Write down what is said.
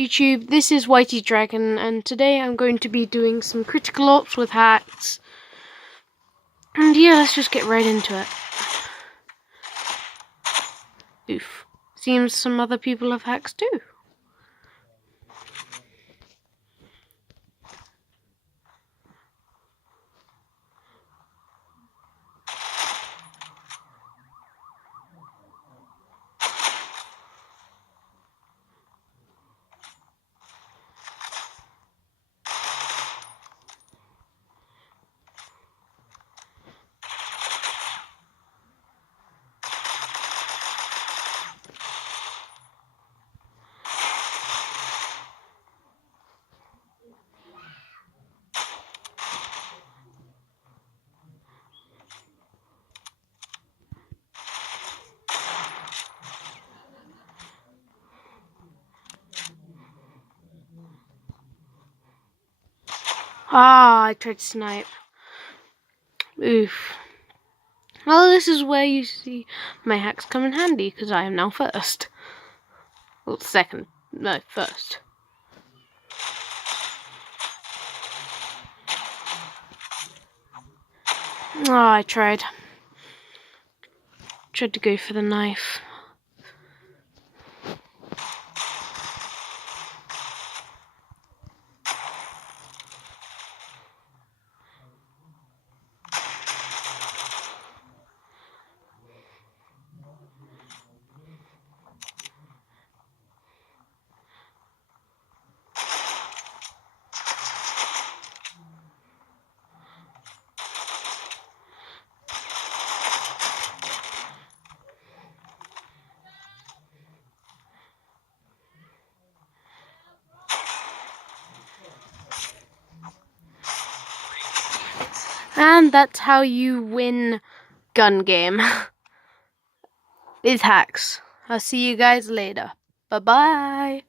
YouTube, this is Whitey Dragon, and today I'm going to be doing some critical ops with hacks. And yeah, let's just get right into it. Oof. Seems some other people have hacks too. I tried to snipe. Oof. Well, this is where you see my hacks come in handy, because I am now first. Well, second. No, first. I tried. Tried to go for the knife. And that's how you win gun game. Is hacks. I'll see you guys later. Bye-bye.